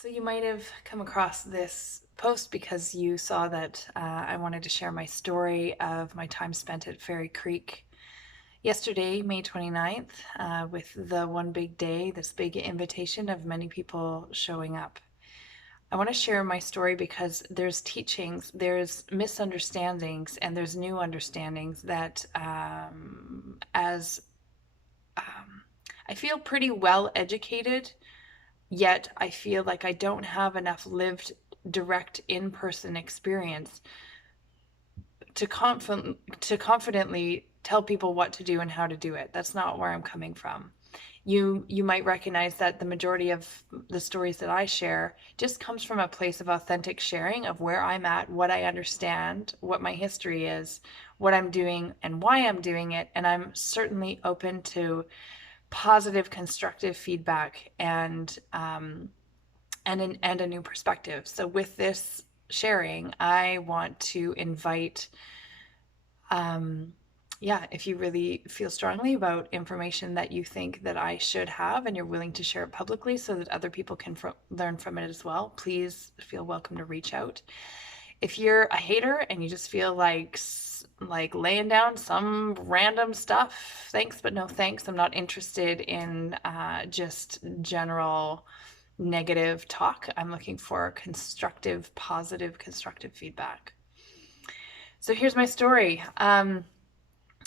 So you might have come across this post because you saw that I wanted to share my story of my time spent at Fairy Creek yesterday, May 29th, with the one big day, this big invitation of many people showing up. I want to share my story because there's teachings, there's misunderstandings, and there's new understandings that as I feel pretty well educated, yet I feel like I don't have enough lived direct in-person experience to confidently tell people what to do and how to do it. That's not where I'm coming from. You might recognize that the majority of the stories that I share just comes from a place of authentic sharing of where I'm at, what I understand, what my history is, what I'm doing and why I'm doing it, and I'm certainly open to positive constructive feedback and a new perspective. So with this sharing, I want to invite, if you really feel strongly about information that you think that I should have and you're willing to share it publicly so that other people can learn from it as well, please feel welcome to reach out. If you're a hater and you just feel like laying down some random stuff, thanks but no thanks. I'm not interested in just general negative talk. I'm looking for constructive, positive, constructive feedback. So here's my story. I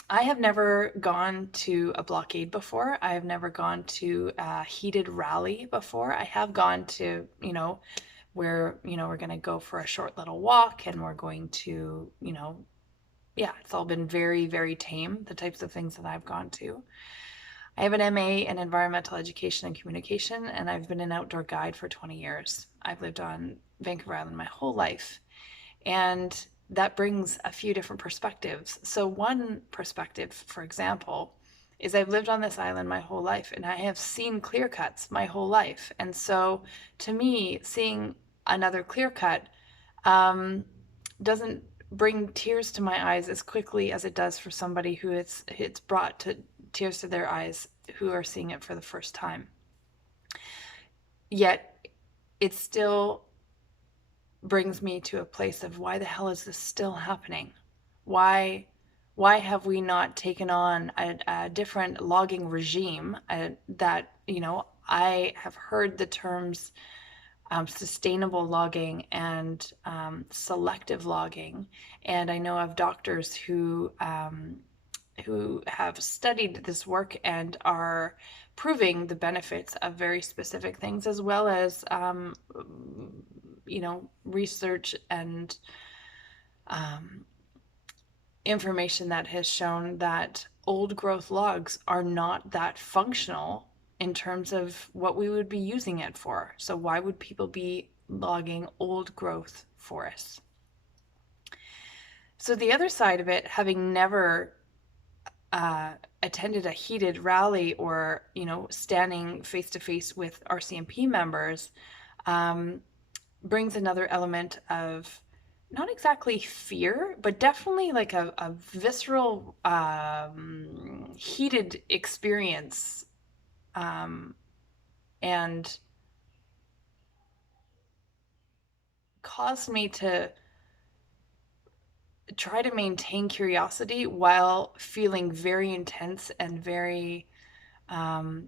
have never gone to a blockade before. I have never gone to a heated rally before. I have gone to, where, we're going to go for a short little walk and we're going to, it's all been very, very tame, the types of things that I've gone to. I have an MA in environmental education and communication, and I've been an outdoor guide for 20 years. I've lived on Vancouver Island my whole life, and that brings a few different perspectives. So one perspective, for example, is I've lived on this island my whole life, and I have seen clear cuts my whole life. And so to me, seeing another clear cut doesn't bring tears to my eyes as quickly as it does for somebody who it's brought to tears to their eyes who are seeing it for the first time. Yet it still brings me to a place of why the hell is this still happening? Why have we not taken on a different logging regime that, I have heard the terms sustainable logging and selective logging. And I know of doctors who have studied this work and are proving the benefits of very specific things, as well as research and information that has shown that old growth logs are not that functional in terms of what we would be using it for. So why would people be logging old growth forests? So the other side of it, having never attended a heated rally or, standing face to face with RCMP members, brings another element of not exactly fear, but definitely like a visceral, heated experience, and caused me to try to maintain curiosity while feeling very intense and very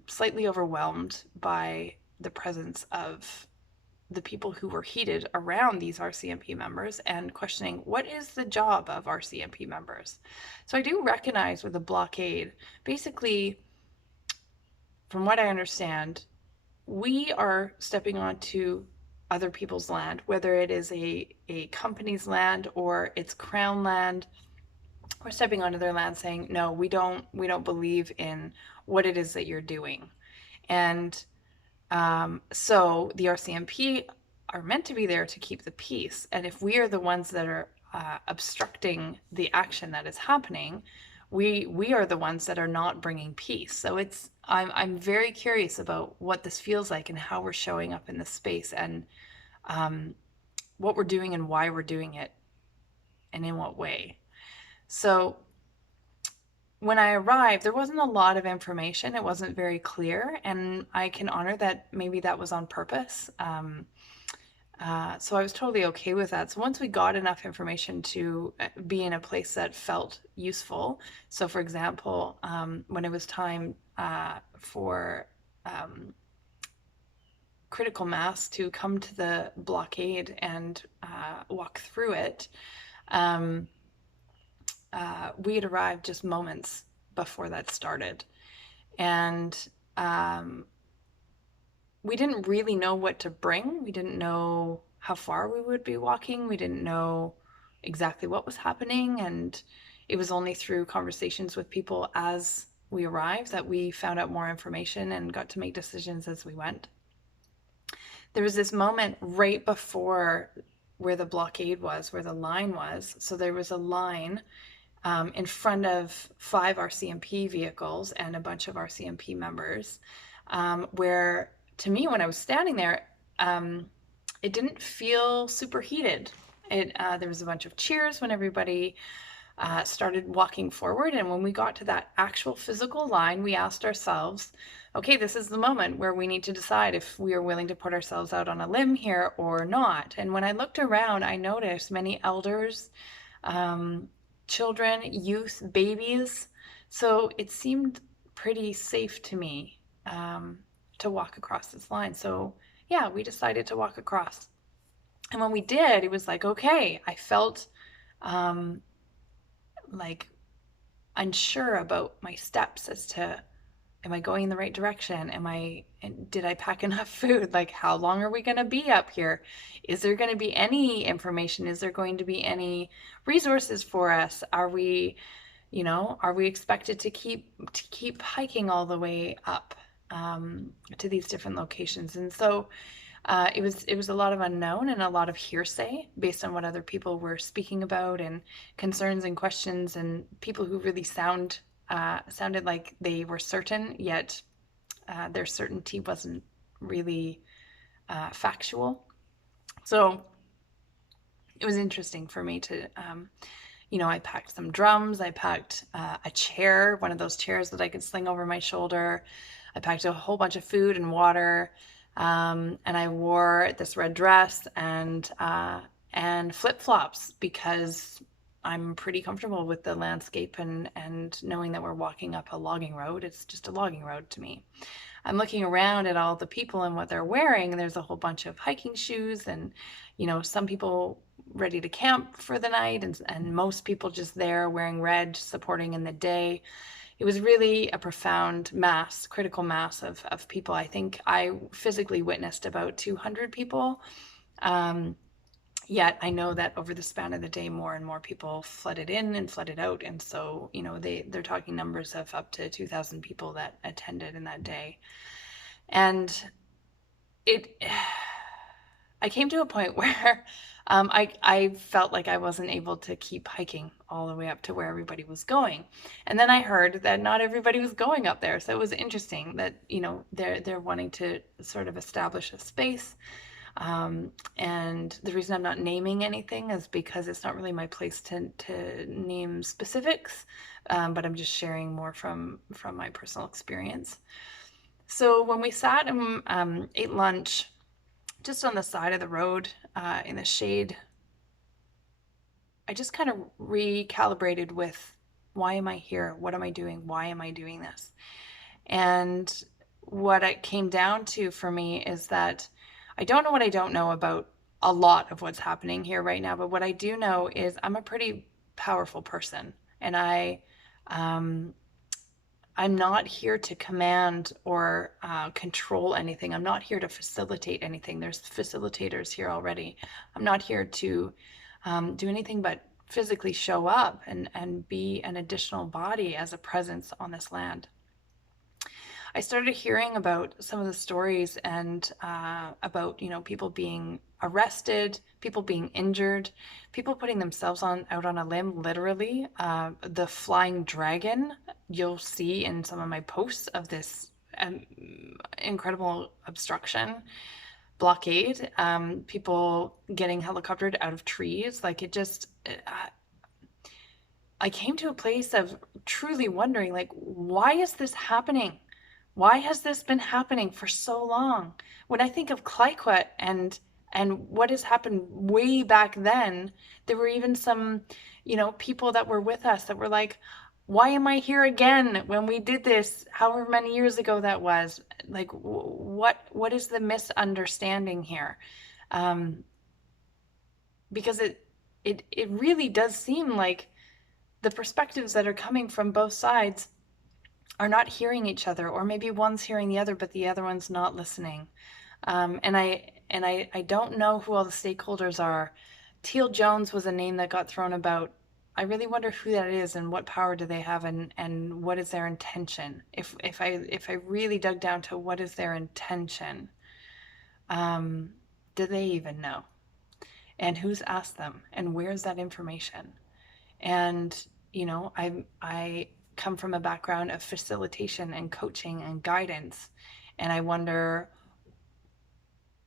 slightly overwhelmed by the presence of the people who were heated around these RCMP members and questioning what is the job of RCMP members. So I do recognize with a blockade, basically, from what I understand, we are stepping onto other people's land, whether it is a company's land or it's crown land. We're stepping onto their land saying, no, we don't believe in what it is that you're doing. And so the RCMP are meant to be there to keep the peace. And if we are the ones that are obstructing the action that is happening, we are the ones that are not bringing peace. So I'm very curious about what this feels like and how we're showing up in this space and what we're doing and why we're doing it and in what way. So when I arrived, there wasn't a lot of information. It wasn't very clear, and I can honor that maybe that was on purpose. So I was totally okay with that. So once we got enough information to be in a place that felt useful, so for example, when it was time for critical mass to come to the blockade and walk through it, um, we had arrived just moments before that started. And um, we didn't really know what to bring. We didn't know how far we would be walking. We didn't know exactly what was happening. And it was only through conversations with people as we arrived that we found out more information and got to make decisions as we went. There was this moment right before where the blockade was, where the line was. So there was a line in front of 5 RCMP vehicles and a bunch of RCMP members, where to me, when I was standing there, it didn't feel super heated. There was a bunch of cheers when everybody started walking forward. And when we got to that actual physical line, we asked ourselves, okay, this is the moment where we need to decide if we are willing to put ourselves out on a limb here or not. And when I looked around, I noticed many elders, children, youth, babies. So it seemed pretty safe to me to walk across this line. So yeah, we decided to walk across. And when we did, it was like, okay, I felt like unsure about my steps as to, am I going in the right direction? Did I pack enough food? Like, how long are we going to be up here? Is there going to be any information? Is there going to be any resources for us? Are we expected to keep hiking all the way up to these different locations? And so it was a lot of unknown and a lot of hearsay based on what other people were speaking about, and concerns and questions, and people who really sounded like they were certain, yet their certainty wasn't really factual. So it was interesting for me to, I packed some drums. I packed a chair, one of those chairs that I could sling over my shoulder. I packed a whole bunch of food and water. And I wore this red dress and flip-flops because I'm pretty comfortable with the landscape and knowing that we're walking up a logging road. It's just a logging road to me. I'm looking around at all the people and what they're wearing, and there's a whole bunch of hiking shoes and, some people ready to camp for the night, and most people just there wearing red, supporting in the day. It was really a profound critical mass of people. I think I physically witnessed about 200 people. Yet I know that over the span of the day, more and more people flooded in and flooded out. And so, they're talking numbers of up to 2,000 people that attended in that day. And I came to a point where I felt like I wasn't able to keep hiking all the way up to where everybody was going. And then I heard that not everybody was going up there. So it was interesting that, they're wanting to sort of establish a space. And the reason I'm not naming anything is because it's not really my place to name specifics, but I'm just sharing more from my personal experience. So when we sat and ate lunch just on the side of the road in the shade, I just kind of recalibrated with, why am I here? What am I doing? Why am I doing this? And what it came down to for me is that I don't know what I don't know about a lot of what's happening here right now, but what I do know is I'm a pretty powerful person, and I'm not here to command or control anything. I'm not here to facilitate anything. There's facilitators here already. I'm not here to do anything but physically show up and be an additional body as a presence on this land. I started hearing about some of the stories and about, people being arrested, people being injured, people putting themselves out on a limb, literally. The flying dragon you'll see in some of my posts of this incredible obstruction blockade, people getting helicoptered out of trees. Like, I came to a place of truly wondering, like, why is this happening? Why has this been happening for so long? When I think of Clyquet and what has happened way back then, there were even some, people that were with us that were like, why am I here again when we did this however many years ago that was? Like, what is the misunderstanding here? Um, because it really does seem like the perspectives that are coming from both sides are not hearing each other, or maybe one's hearing the other, but the other one's not listening. And I don't know who all the stakeholders are. Teal Jones was a name that got thrown about. I really wonder who that is and what power do they have, and what is their intention. If I really dug down to what is their intention, do they even know? And who's asked them? And where's that information? And I come from a background of facilitation and coaching and guidance, and I wonder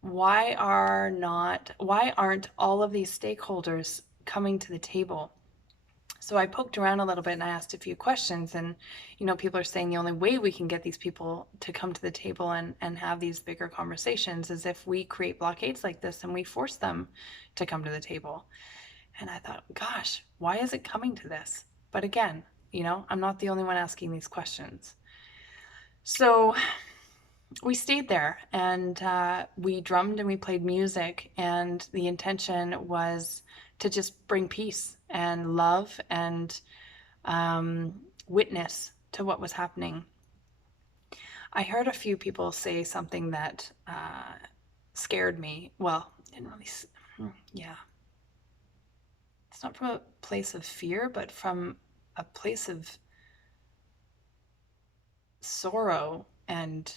why aren't all of these stakeholders coming to the table? So I poked around a little bit and I asked a few questions, and people are saying the only way we can get these people to come to the table and have these bigger conversations is if we create blockades like this and we force them to come to the table. And I thought, gosh, why is it coming to this? But again, I'm not the only one asking these questions. So we stayed there, and we drummed and we played music, and the intention was to just bring peace and love and witness to what was happening. I heard a few people say something that scared me. Well, didn't really, yeah. It's not from a place of fear, but from a place of sorrow and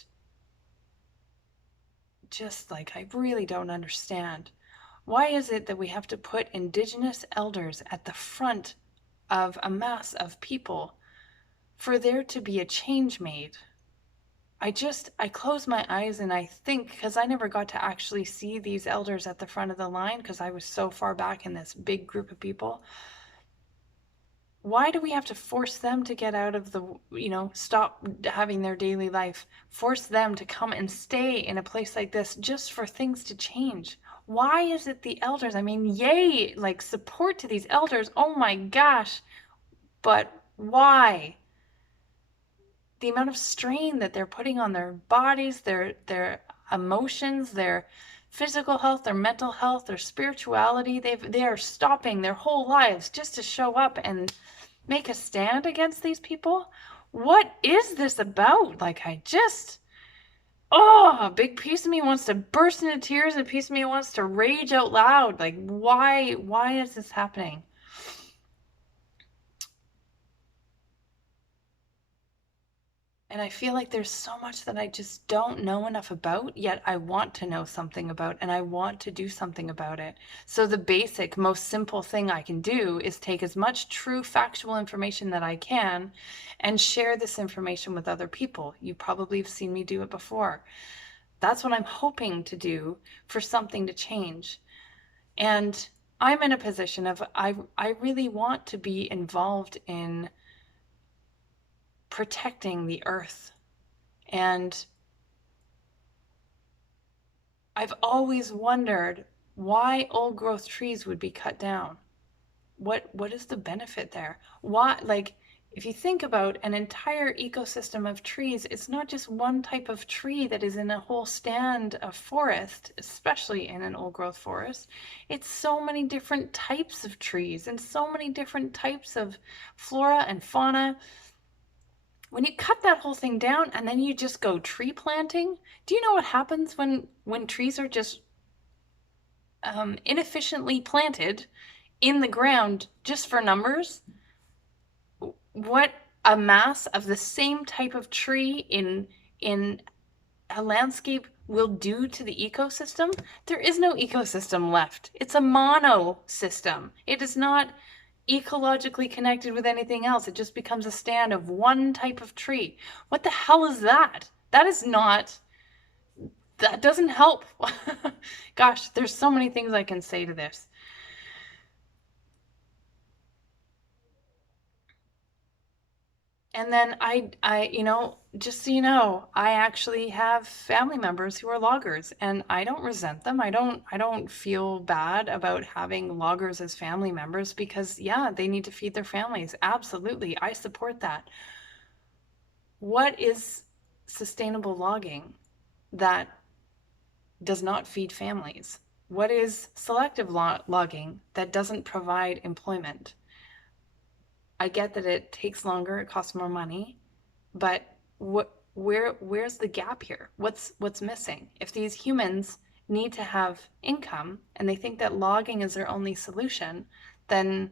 just like, I really don't understand. Why is it that we have to put Indigenous elders at the front of a mass of people for there to be a change made? I close my eyes and I think, because I never got to actually see these elders at the front of the line because I was so far back in this big group of people. Why do we have to force them to get out of the, stop having their daily life, force them to come and stay in a place like this just for things to change? Why is it the elders? I mean, yay, like support to these elders. Oh my gosh. But why? The amount of strain that they're putting on their bodies, their emotions, their physical health, their mental health, their spirituality, they are stopping their whole lives just to show up and make a stand against these people. What is this about? Like, a big piece of me wants to burst into tears, a piece of me wants to rage out loud. Like, why is this happening? And I feel like there's so much that I just don't know enough about, yet I want to know something about, and I want to do something about it. So the basic, most simple thing I can do is take as much true factual information that I can and share this information with other people. You probably have seen me do it before. That's what I'm hoping to do for something to change. And I'm in a position of, I really want to be involved in protecting the earth. And I've always wondered why old growth trees would be cut down. What is the benefit there? Why, like, if you think about an entire ecosystem of trees, it's not just one type of tree that is in a whole stand of forest, especially in an old growth forest. It's so many different types of trees and so many different types of flora and fauna. When you cut that whole thing down and then you just go tree planting, do you know what happens when trees are just inefficiently planted in the ground just for numbers? What a mass of the same type of tree in a landscape will do to the ecosystem? There is no ecosystem left. It's a monosystem. It is not ecologically connected with anything else. It just becomes a stand of one type of tree. What the hell is that? That doesn't help. Gosh, there's so many things I can say to this. And then just so you know, I actually have family members who are loggers, and I don't resent them. I don't feel bad about having loggers as family members because yeah, they need to feed their families. Absolutely. I support that. What is sustainable logging that does not feed families? What is selective logging that doesn't provide employment? I get that it takes longer, it costs more money, but where's the gap here? What's missing? If these humans need to have income and they think that logging is their only solution, then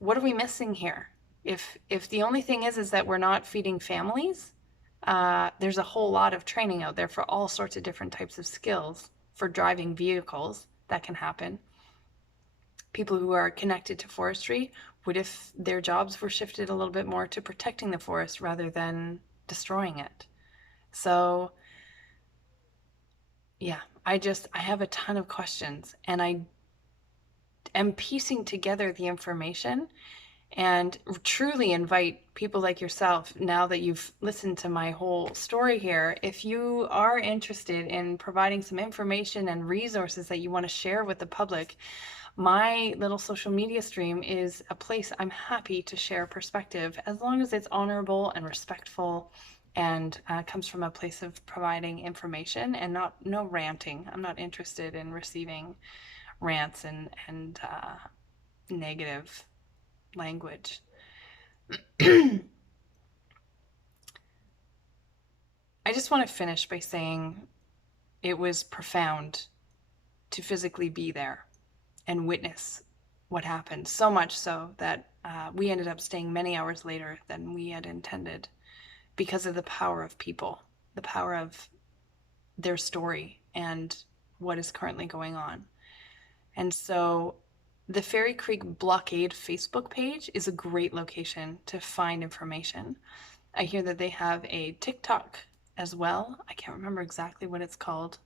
what are we missing here? If the only thing is that we're not feeding families, there's a whole lot of training out there for all sorts of different types of skills for driving vehicles that can happen. People who are connected to forestry, what if their jobs were shifted a little bit more to protecting the forest rather than destroying it? So, yeah, I have a ton of questions and I am piecing together the information and truly invite people like yourself, now that you've listened to my whole story here, if you are interested in providing some information and resources that you want to share with the public, my little social media stream is a place I'm happy to share perspective as long as it's honorable and respectful and comes from a place of providing information and not no ranting. I'm not interested in receiving rants and negative language. I just want to finish by saying it was profound to physically be there and witness what happened. So much so that we ended up staying many hours later than we had intended because of the power of people, the power of their story and what is currently going on. And so the Fairy Creek Blockade Facebook page is a great location to find information. I hear that they have a TikTok as well. I can't remember exactly what it's called.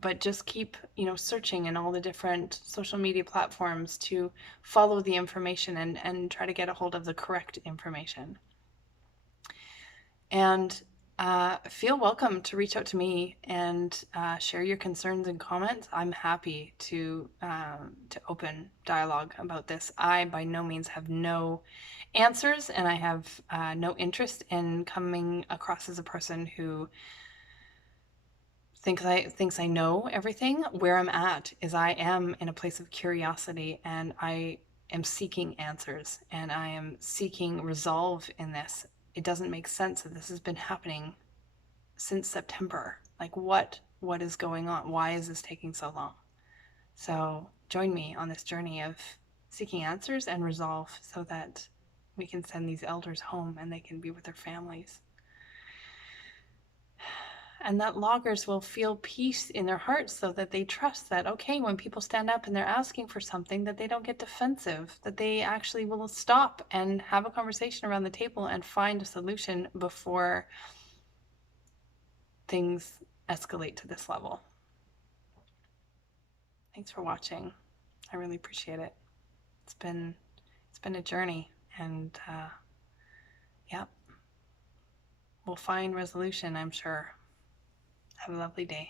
But just keep, searching in all the different social media platforms to follow the information and try to get a hold of the correct information. And feel welcome to reach out to me and share your concerns and comments. I'm happy to open dialogue about this. I by no means have no answers, and I have no interest in coming across as a person who thinks I know everything. Where I'm at is I am in a place of curiosity, and I am seeking answers, and I am seeking resolve in this. It doesn't make sense that this has been happening since September. Like what is going on? Why is this taking so long? So join me on this journey of seeking answers and resolve so that we can send these elders home and they can be with their families. And that loggers will feel peace in their hearts so that they trust that, okay, when people stand up and they're asking for something, that they don't get defensive, that they actually will stop and have a conversation around the table and find a solution before things escalate to this level. Thanks for watching. I really appreciate it. It's been a journey, and yeah, we'll find resolution, I'm sure. Have a lovely day.